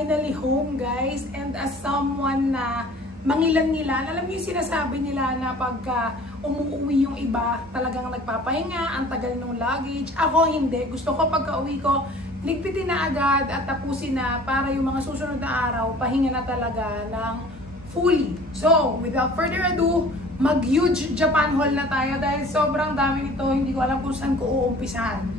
Finally home, guys, and as someone na mangilan-ngilan, alam niyo yung sinasabi nila na pagka umuwi yung iba talagang nagpapahinga, ang tagal ng luggage. Ako hindi, gusto ko pagka uwi ko ligpitin na agad at tapusin na para yung mga susunod na araw pahinga na talaga ng fully. So without further ado, mag-huge Japan haul na tayo dahil sobrang dami nito, hindi ko alam kung saan ko uumpisahan.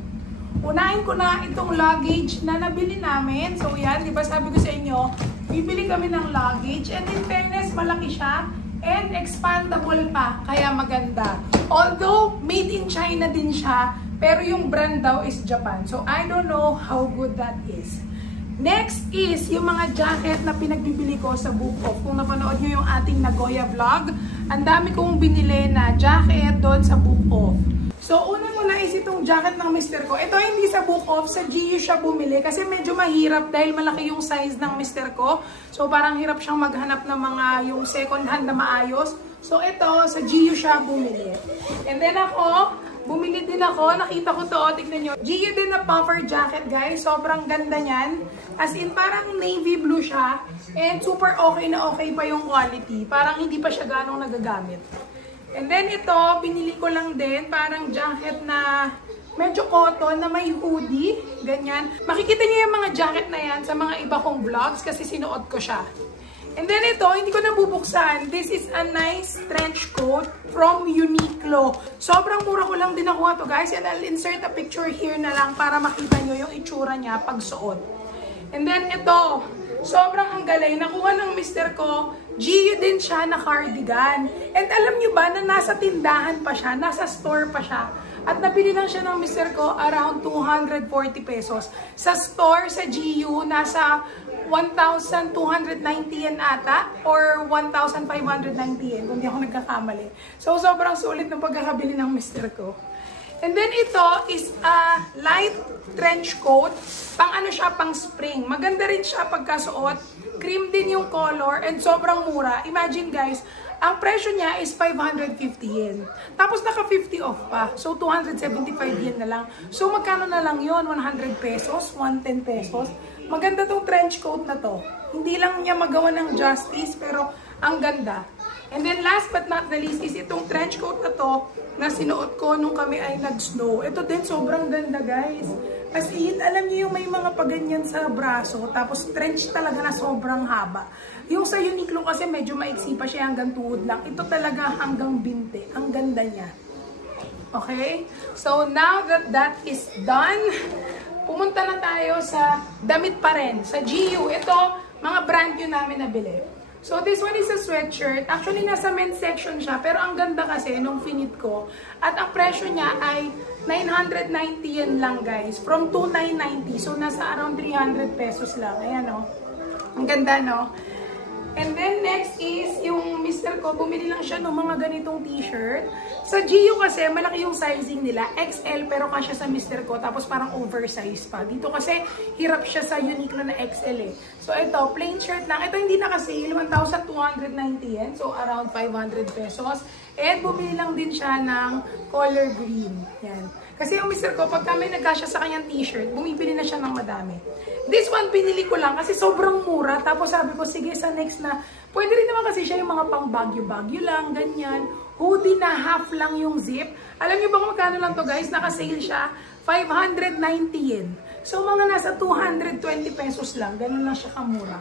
Unahin ko na itong luggage na nabili namin. So yan, di ba sabi ko sa inyo, bibili kami ng luggage. And in fairness, malaki siya. And expandable pa, kaya maganda. Although, made in China din siya, pero yung brand daw is Japan. So I don't know how good that is. Next is yung mga jacket na pinagbibili ko sa Book Off. Kung napanood nyo yung ating Nagoya vlog, ang dami kong binili na jacket doon sa Book Off. So, una muna is itong jacket ng mister ko. Ito hindi sa Book Off, sa GU siya bumili kasi medyo mahirap dahil malaki yung size ng mister ko. So, parang hirap siyang maghanap ng mga yung second hand na maayos. So, ito, sa GU siya bumili. And then ako, bumili din ako. Nakita ko to, tignan nyo. GU din na puffer jacket, guys. Sobrang ganda niyan. As in, parang navy blue siya. And super okay na okay pa yung quality. Parang hindi pa siya ganong nagagamit. And then ito, binili ko lang din, parang jacket na medyo cotton na may hoodie, ganyan. Makikita niyo yung mga jacket na yan sa mga iba kong vlogs kasi sinuot ko siya. And then ito, hindi ko nabubuksan. This is a nice trench coat from Uniqlo. Sobrang mura ko lang din nakuha to, guys. And I'll insert a picture here na lang para makita niyo yung itsura niya pag suot. And then ito, sobrang ang galing. Nakuha ng mister ko. GU din siya na cardigan. And alam nyo ba na nasa tindahan pa siya, nasa store pa siya. At nabili lang siya ng mister ko around 240 pesos. Sa store, sa GU, nasa 1,290 yen ata or 1,590 yen kung di ako nagkakamali. So sobrang sulit ng pagkakabili ng mister ko. And then ito is a light trench coat. Pang ano siya, pang spring. Maganda rin siya pagkasuot. Cream din yung color and sobrang mura. Imagine guys, ang presyo niya is 550 yen. Tapos naka 50 off pa. So 275 yen na lang. So magkano na lang yon? 100 pesos, 110 pesos. Maganda tong trench coat na to. Hindi lang niya magawa ng justice pero ang ganda. And then last but not the least is itong trench coat na to na sinuot ko nung kami ay nag-snow. Ito din sobrang ganda guys. As in, alam niyo yung may mga paganyan sa braso, tapos trench talaga na sobrang haba. Yung sa Uniqlo kasi medyo maiksi pa siya hanggang tuhod lang. Ito talaga hanggang binte. Ang ganda niya. Okay? So now that that is done, pumunta na tayo sa damit pa rin. Sa GU. Ito, mga brand new namin nabili. So, this one is a sweatshirt. Actually, nasa men's section siya. Pero ang ganda kasi nung finit ko. At ang presyo niya ay 990 yen lang, guys. From 2,990. So, nasa around 300 pesos lang. Ayan, o. Ang ganda, no? And then, next is, yung mister ko, bumili lang siya ng mga ganitong t-shirt. Sa GU kasi, malaki yung sizing nila. XL, pero kasya sa mister ko. Tapos parang oversize pa. Dito kasi, hirap siya sa Uniqlo na XL eh. So, ito, plain shirt lang. Ito hindi naka-sale, 1,290 yen. So, around 500 pesos. And bumili lang din siya ng color green. Yan. Kasi yung mister ko, pag kami nagkasya sa kanyang t-shirt, bumibili na siya ng madami. This one, pinili ko lang kasi sobrang mura. Tapos sabi ko, sige, sa next na, pwede rin naman kasi siya yung mga pang bagyo-bagyo lang, ganyan. Hoodie na half lang yung zip. Alam niyo ba kung magkano lang to guys? Naka-sale siya, 590 yen. So, mga nasa 220 pesos lang. Ganun lang siya kamura.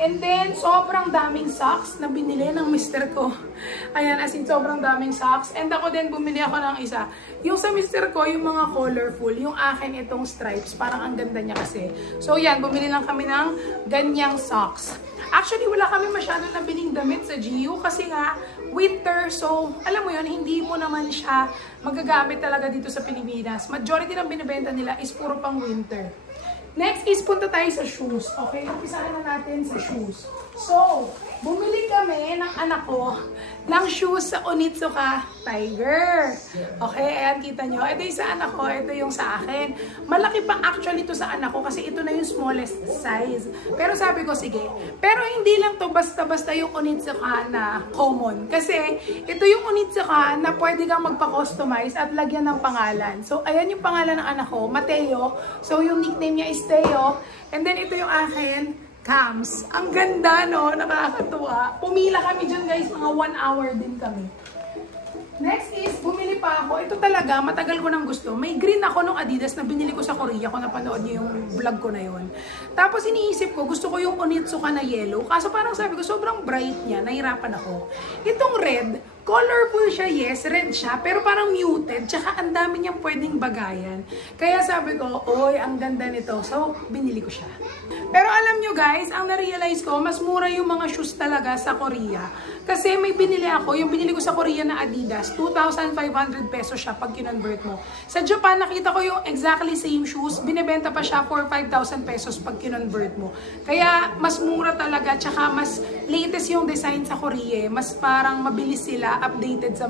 And then, sobrang daming socks na binili ng mister ko. Ayan, as in, sobrang daming socks. And ako din, bumili ako ng isa. Yung sa mister ko, yung mga colorful. Yung akin, itong stripes. Parang ang ganda niya kasi. So, yan, bumili lang kami ng ganyang socks. Actually, wala kami masyado nabiling damit sa GU kasi nga, winter. So, alam mo yun, hindi mo naman siya magagamit talaga dito sa Pilipinas. Majority ng binibenta nila is puro pang winter. Next is punta tayo sa shoes. Okay, umpisahan na natin sa shoes. So, bumili kami ng anak ko ng shoes sa Onitsuka Tiger. Okay, ayan kita nyo. Ito yung sa anak ko, ito yung sa akin. Malaki pa actually ito sa anak ko kasi ito na yung smallest size. Pero sabi ko, sige. Pero hindi lang to basta-basta yung Onitsuka na common. Kasi ito yung Onitsuka na pwede kang magpa-customize at lagyan ng pangalan. So, ayan yung pangalan ng anak ko, Mateo. So, yung nickname niya is Teo. And then, ito yung akin, Cams. Ang ganda, no? Nakakatuwa. Pumila kami dyan, guys. Mga 1 hour din kami. Next is, bumili pa ako. Ito talaga, matagal ko nang gusto. May green ako nung Adidas na binili ko sa Korea. Kung napanood niyo yung vlog ko na yun. Tapos iniisip ko, gusto ko yung Onitsuka na yellow. Kaso parang sabi ko, sobrang bright niya. Nahirapan ako. Itong red, colorful siya, yes. Red siya. Pero parang muted. Tsaka ang dami niyang pwedeng bagayan. Kaya sabi ko, oy, ang ganda nito. So, binili ko siya. Pero alam nyo guys, ang na-realize ko, mas mura yung mga shoes talaga sa Korea. Kasi may binili ako, yung binili ko sa Korea na Adidas, 2,500 pesos siya pag kinonvert mo. Sa Japan, nakita ko yung exactly same shoes, binibenta pa siya for 5,000 pesos pag kinonvert mo. Kaya mas mura talaga, tsaka mas latest yung design sa Korea. Mas parang mabilis sila, updated sa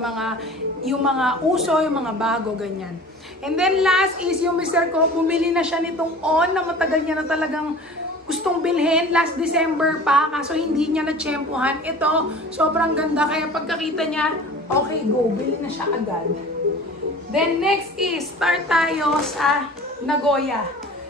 yung mga uso, yung mga bago, ganyan. And then last is yung mister ko, bumili na siya nitong On na matagal niya na talagang gustong bilhin. Last December pa, kaso hindi niya na-tsempuhan. Ito, sobrang ganda. Kaya pagkakita niya, okay, go. Bili na siya agad. Then next is, start tayo sa Nagoya.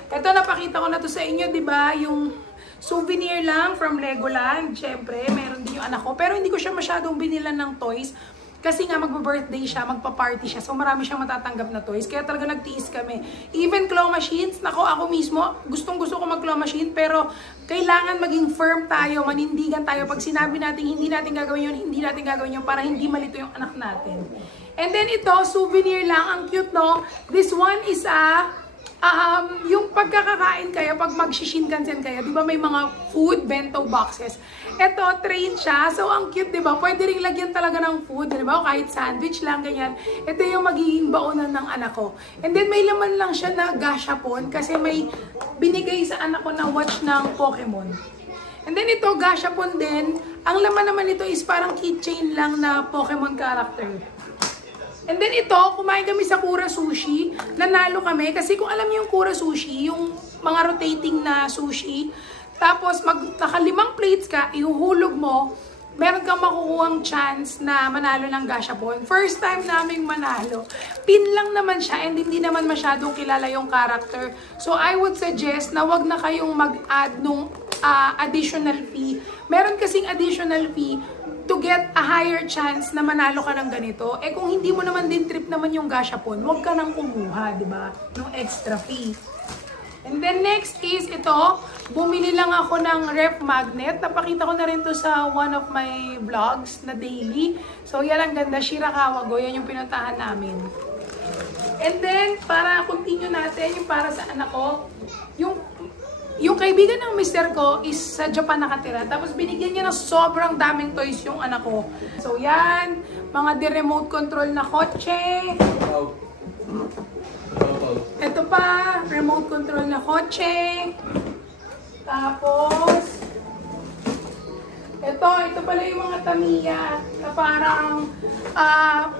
Ito, napakita ko na to sa inyo, di ba? Yung souvenir lang from Legoland. Siyempre, meron din yung anak ko. Pero hindi ko siya masyadong binilan ng toys. Kasi nga magpa-birthday siya, magpa-party siya. So marami siyang matatanggap na toys. Kaya talaga nagtiis kami. Even claw machines, nako ako mismo, gustong-gusto ko mag-claw machine. Pero kailangan maging firm tayo, manindigan tayo. Pag sinabi natin hindi natin gagawin yun, hindi natin gagawin yun para hindi malito yung anak natin. And then ito, souvenir lang. Ang cute, no? This one is yung pagkakakain kayo, pag mag-shinkansen kayo, di ba may mga food bento boxes? Ito, train siya. So, ang cute, di ba? Pwede rin lagyan talaga ng food, di ba? O kahit sandwich lang, ganyan. Ito yung magiging baunan ng anak ko. And then, may laman lang siya na gashapon kasi may binigay sa anak ko na watch ng Pokemon. And then, ito, gashapon din. Ang laman naman ito is parang keychain lang na Pokemon character. And then ito, kumain kami sa Kura Sushi. Nanalo kami. Kasi kung alam niyo yung Kura Sushi, yung mga rotating na sushi, tapos naka-5 plates ka, ihuhulog mo, meron kang makukuhang chance na manalo ng gashapon. First time naming manalo. Pin lang naman siya and hindi naman masyadong kilala yung character. So I would suggest na wag na kayong mag-add nung additional fee. Meron kasing additional fee to get a higher chance na manalo ka ng ganito. Eh kung hindi mo naman din trip naman yung gashapon, huwag ka nang kumuha, di ba? Yung extra fee. And then next is ito, bumili lang ako ng ref magnet. Napakita ko na rin to sa one of my vlogs na daily. So yan ang ganda, Shirakawago, yan yung pinuntahan namin. And then, para continue natin, yung para sa anak ko, yung kaibigan ng mister ko is sa Japan nakatira. Tapos binigyan niya ng sobrang daming toys yung anak ko. So yan, mga remote control na kotse. Ito pa, remote control na kotse. Tapos, ito pala yung mga Tamiya na parang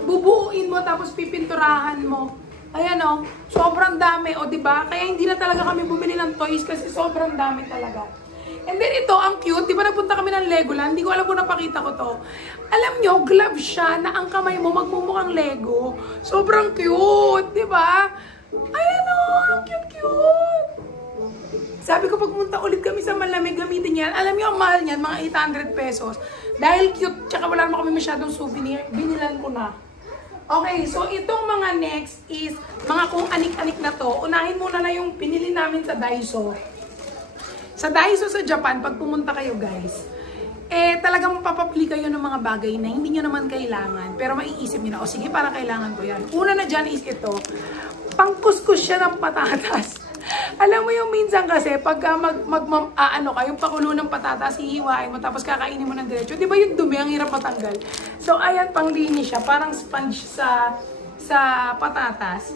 bubuuin mo tapos pipinturahan mo. Ayan o, sobrang dami o diba? Kaya hindi na talaga kami bumili ng toys kasi sobrang dami talaga. And then ito, ang cute. Diba nagpunta kami ng Legoland? Hindi ko alam kung napakita ko to. Alam nyo, glove siya na ang kamay mo magmumukhang Lego. Sobrang cute, diba? Ayan o, ang cute-cute. Sabi ko pagpunta ulit kami sa malamig, gamitin yan. Alam nyo, ang mahal niyan, mga 800 pesos. Dahil cute, tsaka wala naman kami masyadong souvenir, binilan ko na. Okay, so itong mga next is mga kung anik-anik na to. Unahin muna na yung pinili namin sa Daiso. Sa Daiso sa Japan, pag pumunta kayo guys, talagang mapapapili kayo ng mga bagay na hindi nyo naman kailangan. Pero maiisip nyo na, o sige, para kailangan ko yan. Una na dyan is ito, pangkuskus siya ng patatas. Alam mo yung minsan kasi, pagka yung pakulo ng patatas, hihiwain mo, tapos kakainin mo ng diretso. Di ba yung dumi, ang hirap matanggal? So, ayan, panglinis siya. Parang sponge sa patatas.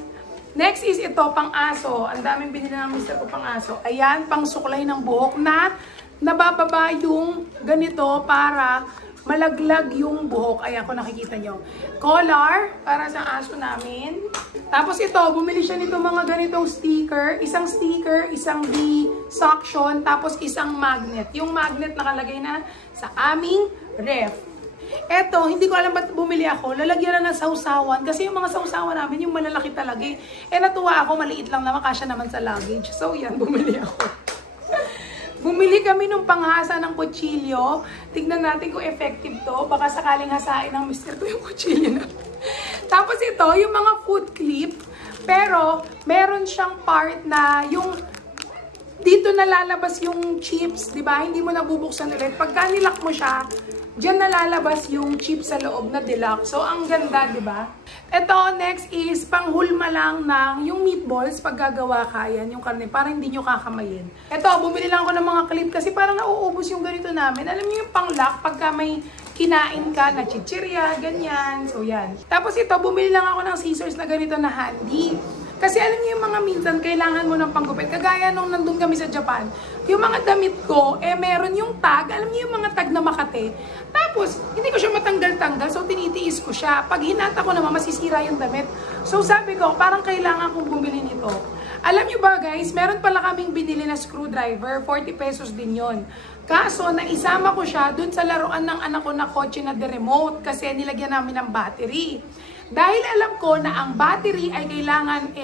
Next is ito, pang-aso. Ang daming binili ng mister ko pang-aso. Ayan, pang-suklay ng buhok na nabababa yung ganito para malaglag yung buhok. Ayan, kung nakikita nyo. Collar, para sa aso namin. Tapos ito, bumili siya nito mga ganitong sticker. Isang sticker, isang suction, tapos isang magnet. Yung magnet nakalagay na sa aming ref. Eto, hindi ko alam ba't bumili ako. Lalagyan na ng sausawan. Kasi yung mga sausawan namin, yung malalaki talaga eh. Natuwa ako, maliit lang naman, kasya naman sa luggage. So yan, bumili ako. Bumili kami ng panghasa ng kutsilyo. Tignan natin kung effective to. Baka sakaling hasain ng mister ko yung kutsilyo na. Tapos ito, yung mga food clip. Pero, meron siyang part na yung dito nalalabas yung chips, di ba? Hindi mo nabubuksan ulit. Pagka nilak mo siya, diyan nalalabas yung chips sa loob na deluxe. So, ang ganda, di ba? Ito, next is panghulma lang ng yung meatballs pag gagawa ka. Yan, yung karne, para hindi nyo kakamayin. Ito, bumili lang ako ng mga clip kasi parang nauubos yung ganito namin. Alam niyo yung panglock pagka may kinain ka na chichirya, ganyan. So, yan. Tapos ito, bumili lang ako ng scissors na ganito na handy. Kasi alam niyo yung mga minsan, kailangan mo ng panggupit. Kagaya nung nandun kami sa Japan, yung mga damit ko, meron yung tag. Alam niyo yung mga tag na Makate. Tapos, hindi ko siya matanggal-tanggal, so tinitiis ko siya. Pag hinata ko naman, masisira yung damit. So sabi ko, parang kailangan kong bumili nito. Alam niyo ba guys, meron pala kaming binili na screwdriver, 40 pesos din yon. Kaso, naisama ko siya dun sa laruan ng anak ko na kotse na the remote kasi nilagyan namin ng battery. Dahil alam ko na ang battery ay kailangan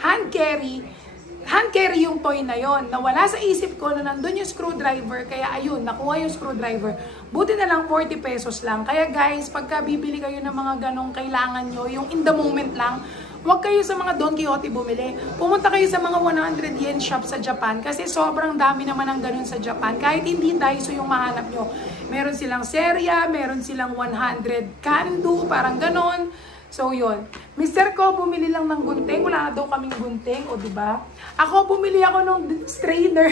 hand carry yung toy na yon. Nawala sa isip ko na nandun yung screwdriver, kaya ayun, nakuha yung screwdriver. Buti na lang 40 pesos lang. Kaya guys, pagka bibili kayo ng mga ganong kailangan nyo, yung in the moment lang, huwag kayo sa mga Don Quijote bumili. Pumunta kayo sa mga 100 yen shop sa Japan kasi sobrang dami naman ng ganun sa Japan. Kahit hindi Daiso yung mahanap nyo. Meron silang Seria, meron silang 100 Kandu, parang ganon. So, yun. Mister ko, bumili lang ng gunting. Wala na daw kaming gunting, o diba? Ako, bumili ako ng strainer.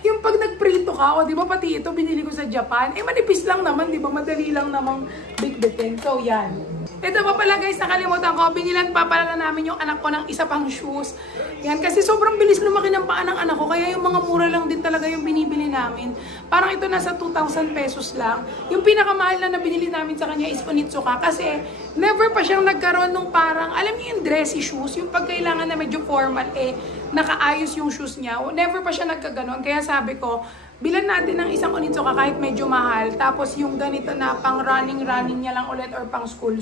Yung pag nagprito ka, o diba pati ito, binili ko sa Japan. Manipis lang naman, diba? Madali lang namang big-bitin. So, yan. Ito pa pala guys, nakalimutan ko, binilan pa pala namin yung anak ko ng isa pang shoes. Yan, kasi sobrang bilis lumaki ng paa ng anak ko, kaya yung mga mura lang din talaga yung binibili namin. Parang ito nasa 2,000 pesos lang. Yung pinakamahal na binili namin sa kanya is Onitsuka kasi never pa siyang nagkaroon nung parang, alam niyo yung dressy shoes, yung pagkailangan na medyo formal, nakaayos yung shoes niya. Never pa siya nagkaganon, kaya sabi ko, bilan natin ng isang Onitsuka kahit medyo mahal. Tapos yung ganito na pang running niya lang ulit or pang school.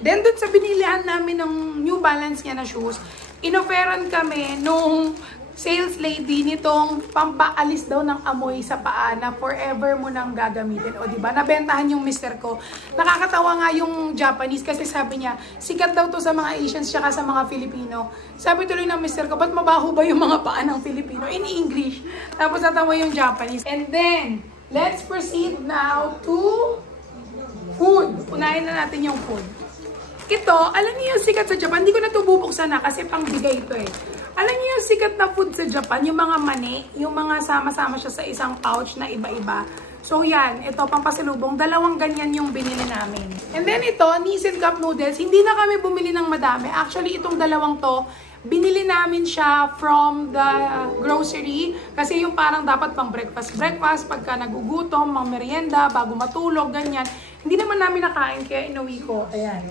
Then dun sa binilihan namin ng New Balance niya na shoes, inoferan kami nung sales lady nitong pampaalis daw ng amoy sa paa na forever mo nang gagamitin. O diba, nabentahan yung mister ko. Nakakatawa nga yung Japanese kasi sabi niya, sikat daw to sa mga Asians tsaka sa mga Filipino. Sabi tuloy ng mister ko, ba't mabaho ba yung mga paa ng Filipino? In English. Tapos natawa yung Japanese. And then, let's proceed now to food. Unahin na natin yung food. Ito, alam niyo yung sikat sa Japan, hindi ko na ito bubuksan na kasi pangbigay ito eh. Alam niyo yung sikat na food sa Japan, yung mga mani, yung mga sama-sama siya sa isang pouch na iba-iba. So yan, ito pang pasalubong, dalawang ganyan yung binili namin. And then ito, Nissin Cup Noodles, hindi na kami bumili ng madami. Actually, itong dalawang to, binili namin siya from the grocery kasi yung parang dapat pang breakfast, pagka nagugutom, mga merienda, bago matulog, ganyan. Hindi naman namin nakain kaya inuwi ko. Ayan.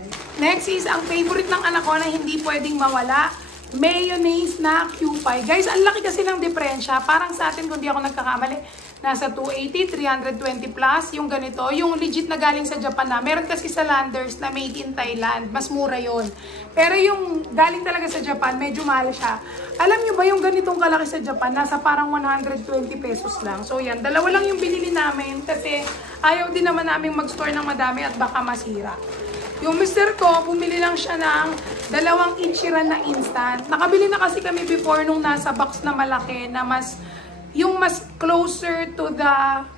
Next is ang favorite ng anak ko na hindi pwedeng mawala, mayonnaise na Q5. Guys, ang laki kasi ng diferensya. Parang sa atin, kung di ako nagkakamali, nasa 280, 320 plus. Yung ganito, yung legit na galing sa Japan na. Meron kasi sa Landers na made in Thailand. Mas mura yon. Pero yung galing talaga sa Japan, medyo mahal siya. Alam nyo ba yung ganitong kalaki sa Japan, nasa parang 120 pesos lang. So yan, dalawa lang yung binili namin kasi ayaw din naman namin mag-store ng madami at baka masira. Yung mister ko, bumili lang siya ng 2 Ichiran na instant. Nakabili na kasi kami before nung nasa box na malaki na mas closer to the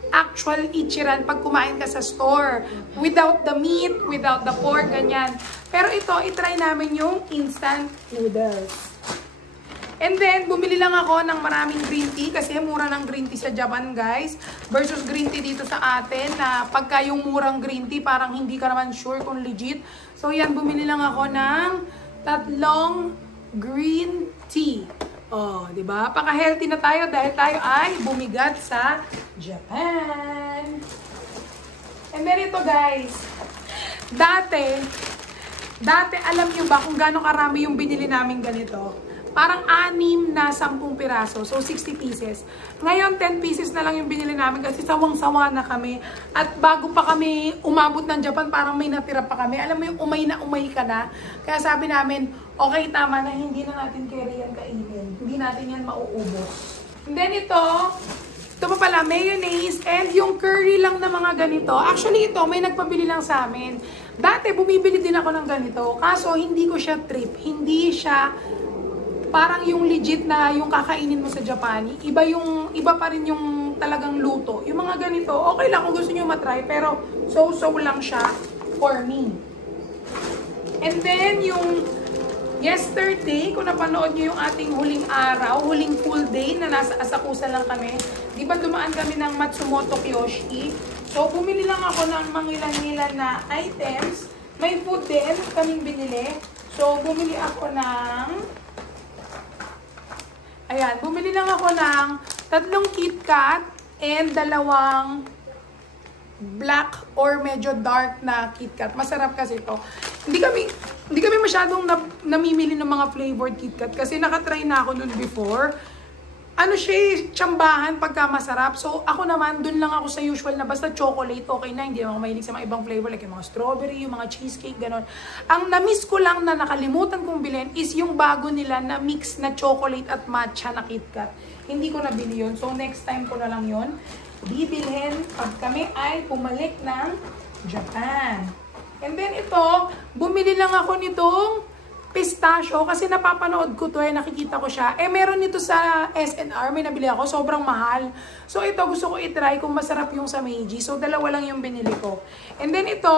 actual Ichiran pag kumain ka sa store. Without the meat, without the pork, ganyan. Pero ito, itry namin yung instant noodles. And then, bumili lang ako ng maraming green tea kasi mura ng green tea sa Japan, guys. Versus green tea dito sa atin na pagka yung murang green tea, parang hindi ka naman sure kung legit. So, yan, bumili lang ako ng 3 green tea. Oh, di ba? Paka-healthy na tayo dahil tayo ay bumigat sa Japan. And then ito guys, dati alam nyo ba kung gaano karami yung binili namin ganito? Parang 6 na 10 piraso. So, 60 pieces. Ngayon, 10 pieces na lang yung binili namin kasi sawang-sawa na kami. At bago pa kami umabot ng Japan, parang may natira pa kami. Alam mo yung umay na umay ka na. Kaya sabi namin, okay, tama na, hindi na natin carry yan kainin. Hindi natin yan mauubos. And then ito pa pala, mayonnaise and yung curry lang na mga ganito. Actually, ito, may nagpabili lang sa amin. Dati, bumibili din ako ng ganito. Kaso, hindi ko siya trip. Hindi siya parang yung legit na yung kakainin mo sa Japan. Iba pa rin yung talagang luto. Yung mga ganito, okay lang kung gusto nyo matry, pero so-so lang siya for me. And then, yung yesterday, kung napanood nyo yung ating huling araw, huling full day na nasa Asakusa lang kami, di ba dumaan kami ng Matsumoto Kyoshi? So, bumili lang ako ng mangilan-ngilan na items. May food din kaming binili. So, bumili ako ng bumili lang ako ng 3 KitKat and 2 black or medyo dark na KitKat. Masarap kasi ito. Hindi kami masyadong namimili ng mga flavored KitKat kasi nakatry na ako nun before. Ano siya, tsambahan pagka masarap. So, ako naman, dun lang ako sa usual na basta chocolate, okay na. Hindi ako mahilig sa mga ibang flavor, like yung mga strawberry, yung mga cheesecake, gano'n. Ang na-miss ko lang na nakalimutan kong bilhin is yung bago nila na mix na chocolate at matcha na KitKat. Hindi ko nabili yun. So, next time ko na lang yun bibilhin pag kami ay pumalik ng Japan. And then ito, bumili lang ako nitong pistachio kasi napapanood ko to nakikita ko siya. Meron nito sa SNR, may nabili ako, sobrang mahal. So ito, gusto ko itry kung masarap yung sa Meiji. So 2 lang yung binili ko. And then ito,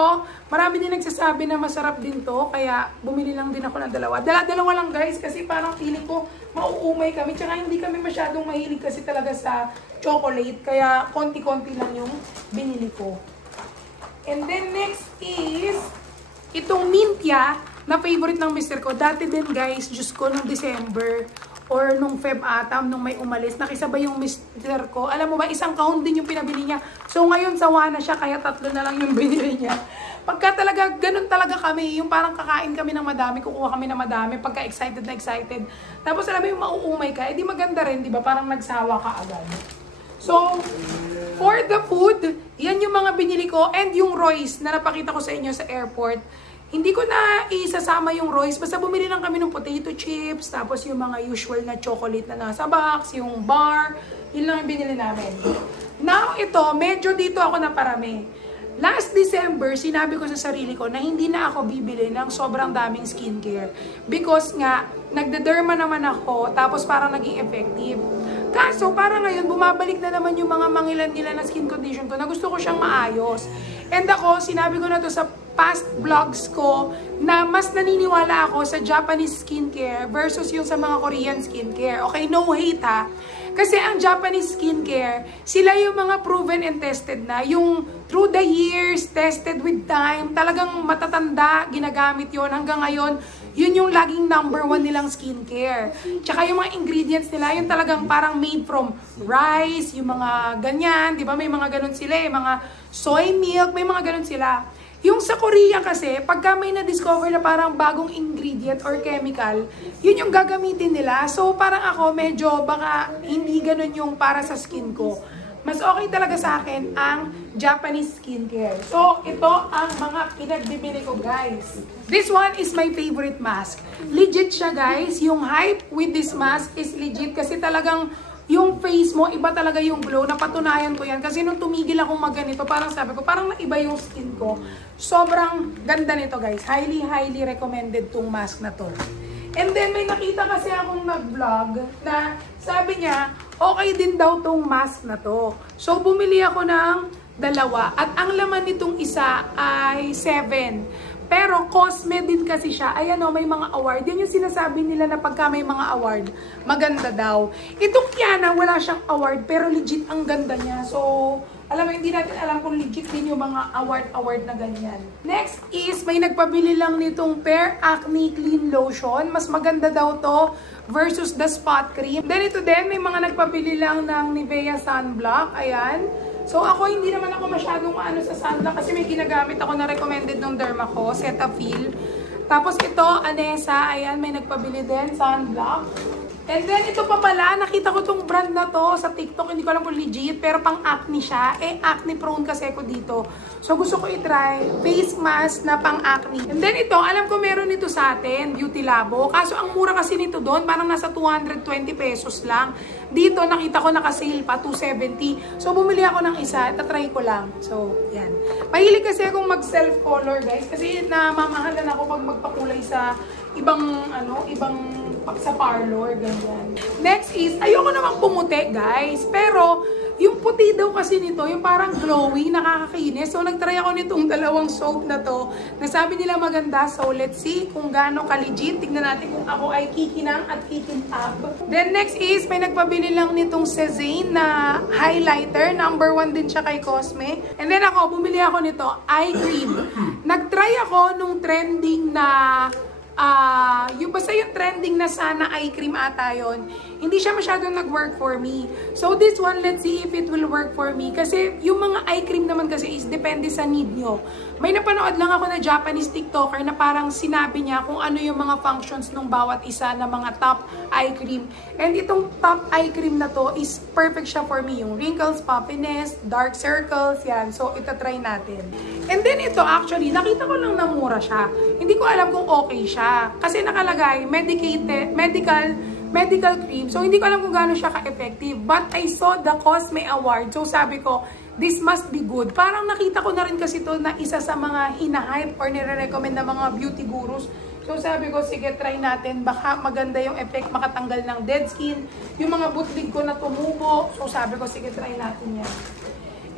marami din nagsasabi na masarap din to, kaya bumili lang din ako ng 2. Dalawa lang guys, kasi parang feeling ko mauumay kami. Tsaka hindi kami masyadong mahilig kasi talaga sa chocolate, kaya konti-konti lang yung binili ko. And then next is itong Mintia na favorite ng mister ko. Dati din guys, Diyos ko, nung December or nung Feb atam, nung may umalis, nakisabay yung mister ko. Alam mo ba, 1 kahon din yung pinabili niya. So ngayon, sawa na siya, kaya 3 na lang yung binili niya. Pagka talaga, ganun talaga kami, yung parang kakain kami ng madami, kukuha kami ng madami, pagka excited na excited. Tapos alam mo yung mauumay ka, di maganda rin, di ba? Parang nagsawa ka agad. So, for the food, yan yung mga binili ko and yung Royce na napakita ko sa inyo sa airport. Hindi ko na isasama yung Royce, basta bumili lang kami ng potato chips, tapos yung mga usual na chocolate na nasa box, yung bar, yun lang yung binili namin. Now, ito, medyo dito ako naparami. Last December, sinabi ko sa sarili ko na hindi na ako bibili ng sobrang daming skincare. Because nga, nagda-derma naman ako, tapos parang naging effective. Kaso, parang ngayon, bumabalik na naman yung mga mangilan-ngilan na skin condition ko na gusto ko siyang maayos. And ako, sinabi ko na to sa past vlogs ko na mas naniniwala ako sa Japanese skincare versus yung sa mga Korean skincare. Okay, no hate ha. Kasi ang Japanese skincare, sila yung mga proven and tested na. Yung through the years, tested with time, talagang matatanda, ginagamit yon hanggang ngayon. Yun yung laging #1 nilang skincare. Tsaka yung mga ingredients nila, yung talagang parang made from rice, yung mga ganyan, di ba? May mga ganun sila, yung mga soy milk, may mga ganun sila. Yung sa Korea kasi, pagka may na-discover na parang bagong ingredient or chemical, yun yung gagamitin nila. So parang ako, medyo baka hindi ganun yung para sa skin ko. Mas okay talaga sa akin ang Japanese skincare. So, ito ang mga pinagbibili ko, guys. This one is my favorite mask. Legit siya, guys. Yung hype with this mask is legit kasi talagang yung face mo, iba talaga yung glow. Napatunayan ko yan. Kasi nung tumigil akong magganito, parang sabi ko, parang naiba yung skin ko. Sobrang ganda nito, guys. Highly, highly recommended tong mask na to. And then, may nakita kasi akong nag-vlog na sabi niya, okay din daw tong mask na to. So, bumili ako ng 2. At ang laman nitong isa ay 7. Pero, Cosme din kasi siya. Ayan o, may mga award. Yan yung sinasabi nila na pagka may mga award, maganda daw. Itong Kiana, wala siyang award, pero legit ang ganda niya. So, alam mo, hindi natin alam kung legit din yung mga award na ganyan. Next is, may nagpabili lang nitong Pear Acne Clean Lotion. Mas maganda daw to versus the spot cream. Then ito din, may mga nagpabili lang ng Nivea Sunblock. Ayan. So ako, hindi naman ako masyadong maano sa sunblock kasi may ginagamit ako na recommended ng derma ko, Cetaphil. Tapos ito, Anessa, ayan, may nagpabili din, sunblock. And then, ito pa pala, nakita ko tong brand na to sa TikTok, hindi ko alam kung legit, pero pang acne siya. Eh, acne prone kasi ako dito. So, gusto ko i-try face mask na pang acne. And then, ito, alam ko meron nito sa atin, Beauty Labo. Kaso, ang mura kasi nito doon, parang nasa 220 pesos lang. Dito, nakita ko naka-sale pa, 270. So, bumili ako ng isa, itatry ko lang. So, yan. Mahilig kasi akong mag-self-color, guys, kasi namamahalan ako pag magpakulay sa ibang sa parlor, ganyan. Next is, ayoko namang pumuti, guys. Pero, yung puti daw kasi nito, yung parang glowing, nakakakinis. So, nagtry ako nitong dalawang soap na to. Nasabi nila maganda. So, let's see kung gaano ka-legit. Tignan natin kung ako ay kikinang at kikintab. Then, next is, may nagpabili lang nitong Cezanne na highlighter. Number 1 din siya kay Cosme. And then ako, bumili ako nito, eye cream. Nagtry ako nung trending na yung basta yung trending na sana eye cream ata yun, hindi siya masyadong nag-work for me. So this one, let's see if it will work for me. Kasi yung mga eye cream naman kasi is depende sa need nyo. May napanood lang ako na Japanese TikToker na parang sinabi niya kung ano yung mga functions ng bawat isa na mga top eye cream. And itong top eye cream na to is perfect siya for me. Yung wrinkles, puffiness, dark circles, yan. So itatry natin. And then ito actually, nakita ko lang na mura siya. Hindi ko alam kung okay siya. Kasi nakalagay, medical cream. So, hindi ko alam kung gaano siya ka-effective. But I saw the Cosme Award. So, sabi ko, this must be good. Parang nakita ko na rin kasi to na isa sa mga hinahype or nire-recommend ng mga beauty gurus. So, sabi ko, sige, try natin. Baka maganda yung effect, makatanggal ng dead skin. Yung mga butlig ko na tumubo. So, sabi ko, sige, try natin yan.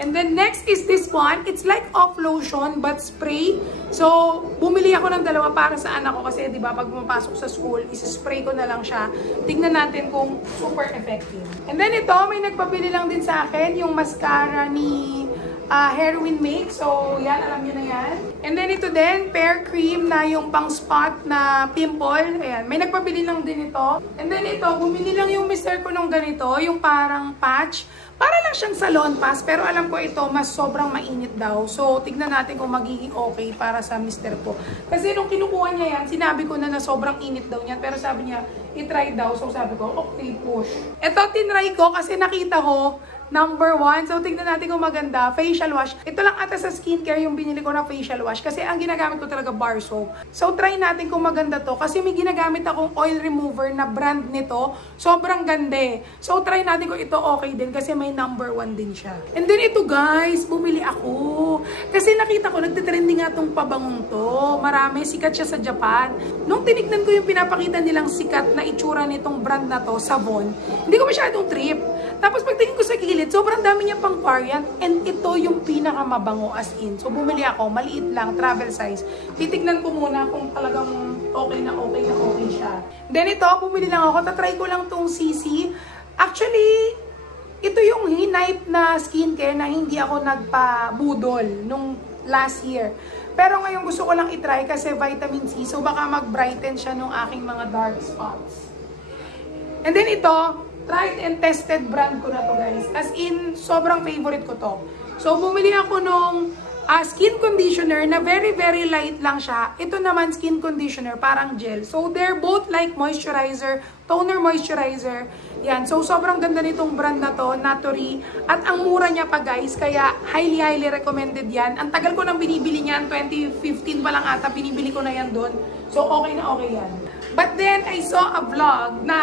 And then next is this one. It's like off lotion but spray. So, bumili ako ng dalawa para sa anak ko kasi 'di ba pag pumapasok sa school, is-spray ko na lang siya. Tingnan natin kung super effective. And then ito, may nagpabili lang din sa akin yung mascara ni Heroin Make. So, yan, alam niyo na yan. And then ito din, Pear Cream na yung pang spot na pimple. Ayan, may nagpabili lang din ito. And then ito, bumili lang yung mister ko nung ganito, yung parang patch. Para lang siyang salon pass, pero alam ko ito, mas sobrang mainit daw. So, tignan natin kung magiging okay para sa mister ko. Kasi nung kinukuha niya yan, sinabi ko na sobrang init daw niyan. Pero sabi niya, i-try daw. So, sabi ko, okay, push. Ito, tinry ko kasi nakita ko, number 1. So, tignan natin kung maganda. Facial wash. Ito lang ata sa skincare yung binili ko na facial wash. Kasi ang ginagamit ko talaga bar soap. So, try natin kung maganda to. Kasi may ginagamit akong oil remover na brand nito. Sobrang ganda. So, try natin kung ito okay din. Kasi may number 1 din siya. And then ito guys, bumili ako. Kasi nakita ko, nagtitrending nga tong pabangong to. Marami. Sikat siya sa Japan. Nung tinignan ko yung pinapakita nilang sikat na itsura nitong brand na to, Savon, hindi ko masyadong trip. Tapos pagtingin ko sa gilid, sobrang dami niya pang variant. And ito yung pinakamabango as in. So bumili ako, maliit lang, travel size. Titignan ko muna kung talagang okay na okay siya. Then ito, bumili lang ako. Tatry ko lang tong CC. Actually, ito yung hinipe na skincare na hindi ako nagpa-budol nung last year. Pero ngayon gusto ko lang itry kasi vitamin C. So baka mag-brighten siya nung aking mga dark spots. And then ito, tried and tested brand ko na to guys. As in, sobrang favorite ko to. So, bumili ako nung skin conditioner na very light lang siya. Ito naman skin conditioner, parang gel. So, they're both like moisturizer, toner moisturizer. Yan. So, sobrang ganda nitong brand na to, Natori. At ang mura niya pa guys, kaya highly recommended yan. Ang tagal ko nang binibili niyan, 2015 pa lang ata, binibili ko na yan doon. So, okay na okay yan. But then, I saw a vlog na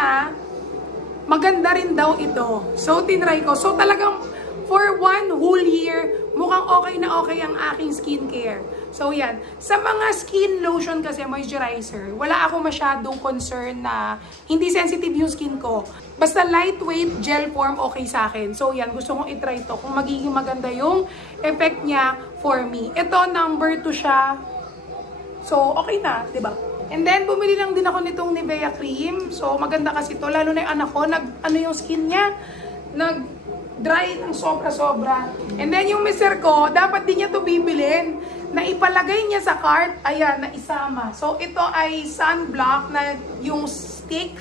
maganda rin daw ito. So, tinry ko. So, talagang for 1 whole year, mukhang okay na okay ang aking skincare. So, yan. Sa mga skin lotion kasi, moisturizer, wala ako masyadong concern na hindi sensitive yung skin ko. Basta lightweight gel form, okay sa akin. So, yan. Gusto kong itry ito kung magiging maganda yung effect niya for me. Ito, number 2 siya. So, okay na, diba? And then, bumili lang din ako nitong Nivea cream. So, maganda kasi ito. Lalo na yung anak ko, ano yung skin niya, dry ng sobra-sobra. And then yung mister ko, dapat din niya to bibilin. Na ipalagay niya sa cart, ayan, na isama. So ito ay sunblock na yung stick.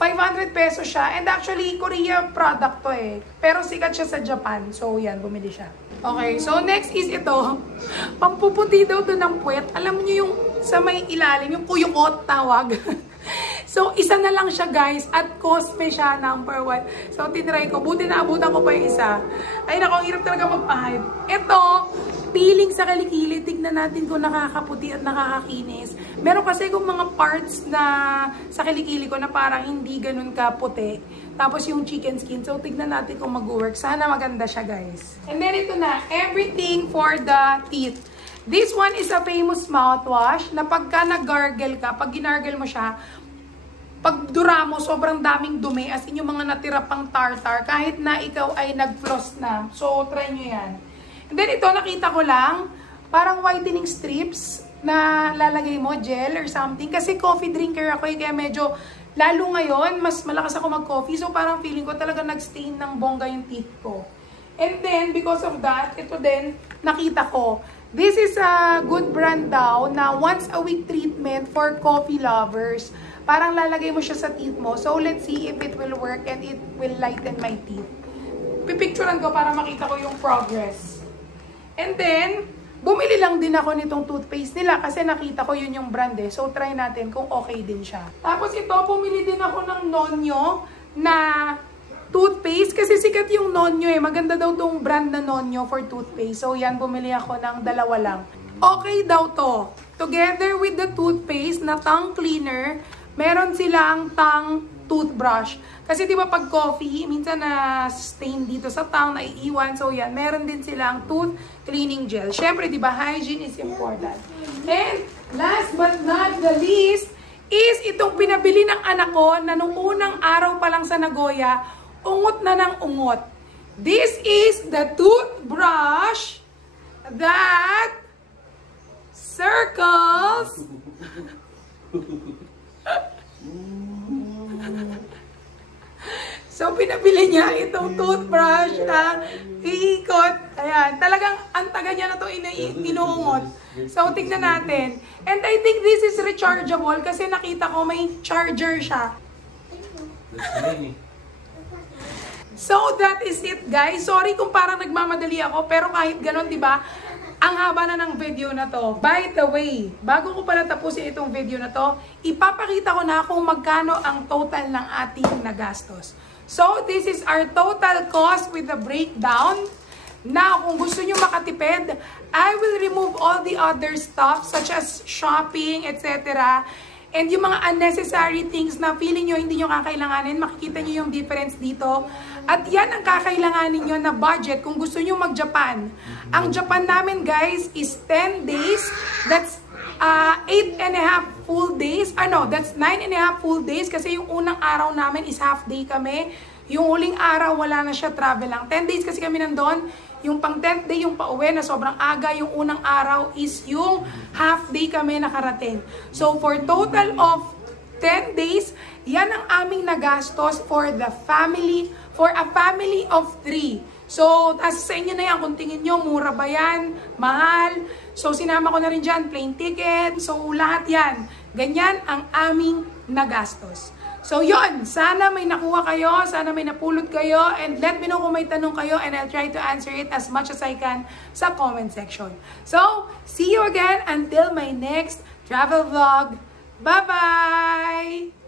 500 pesos siya. And actually, Korea product to eh. Pero sikat siya sa Japan. So yan, bumili siya. Okay, so next is ito. Pampuputi daw to ng puwet. Alam niyo yung sa may ilalim, yung kuyukot tawag. So, isa na lang siya guys at cospe siya, number 1. So, tinry ko. Buti na abutan ko pa yung isa. Ay nako, ang hirap talaga magpa-hype. Ito, peeling sa kilikili. Tignan natin kung nakakaputi at nakakakinis. Meron kasi kung mga parts na sa kilikili ko na parang hindi ganun kaputi. Tapos yung chicken skin. So, tignan natin kung mag-work. Sana maganda siya guys. And then ito na, everything for the teeth. This one is a famous mouthwash na pagka nag-gargle ka, pag ginargle mo siya, pag dura mo, sobrang daming dumi, as in yung mga natira pang tartar, kahit na ikaw ay nag-floss na. So, try nyo yan. And then ito, nakita ko lang, parang whitening strips na lalagay mo, gel or something. Kasi coffee drinker ako, kaya medyo, lalo ngayon, mas malakas ako mag-coffee. So, parang feeling ko talaga nag-stain ng bongga yung teeth ko. And then, because of that, ito din, nakita ko. This is a good brand daw na once a week treatment for coffee lovers. Parang lalagay mo siya sa teeth mo. So, let's see if it will work and it will lighten my teeth. Pipicturean ko para makita ko yung progress. And then, bumili lang din ako nitong toothpaste nila kasi nakita ko yun yung brand eh. So, try natin kung okay din siya. Tapos ito, bumili din ako ng Nonyo na toothpaste kasi sikat yung Nonyo eh. Maganda daw tong brand na Nonyo for toothpaste. So, yan, bumili ako ng 2 lang. Okay daw to. Together with the toothpaste na tongue cleaner, meron silang tongue toothbrush. Kasi di ba pag coffee, minsan na stain dito sa tongue, naiiwan. So, yan, meron din silang tooth cleaning gel. Syempre, di ba, hygiene is important. And last but not the least, is itong pinabili ng anak ko na nung unang araw pa lang sa Nagoya, ungot na ng ungot. This is the toothbrush that circles so pinabili niya itong toothbrush na iikot. Ayan, talagang ang taga niya na ito inuungot. So tignan natin. And I think this is rechargeable kasi nakita ko may charger siya. So, that is it, guys. Sorry kung parang nagmamadali ako, pero kahit ganon, di ba? Ang haba na ng video na to. By the way, bago ko pala tapusin itong video na to, ipapakita ko na kung magkano ang total ng ating nagastos. So, this is our total cost with the breakdown. Now, kung gusto nyo makatipid, I will remove all the other stuff such as shopping, etc. And yung mga unnecessary things na feeling nyo hindi nyo kakailanganin, makikita nyo yung difference dito. At yan ang kakailanganin nyo na budget kung gusto nyo mag-Japan. Ang Japan namin guys is 10 days. That's 8.5 full days. That's 9.5 full days kasi yung unang araw namin is half day kami. Yung huling araw wala na siya, travel lang. 10 days kasi kami nandun. Yung pang 10th day, yung pauwi na sobrang aga, yung unang araw is yung half day kami nakarating. So, for total of 10 days, yan ang aming nagastos for the family, for a family of 3. So, as sa inyo na yan, kung tingin nyo, mura ba yan? Mahal? So, sinama ko na rin dyan, plane ticket. So, lahat yan. Ganyan ang aming nagastos. So, yun. Sana may nakuha kayo. Sana may napulot kayo. And let me know kung may tanong kayo. And I'll try to answer it as much as I can sa comment section. So, see you again until my next travel vlog. Bye-bye!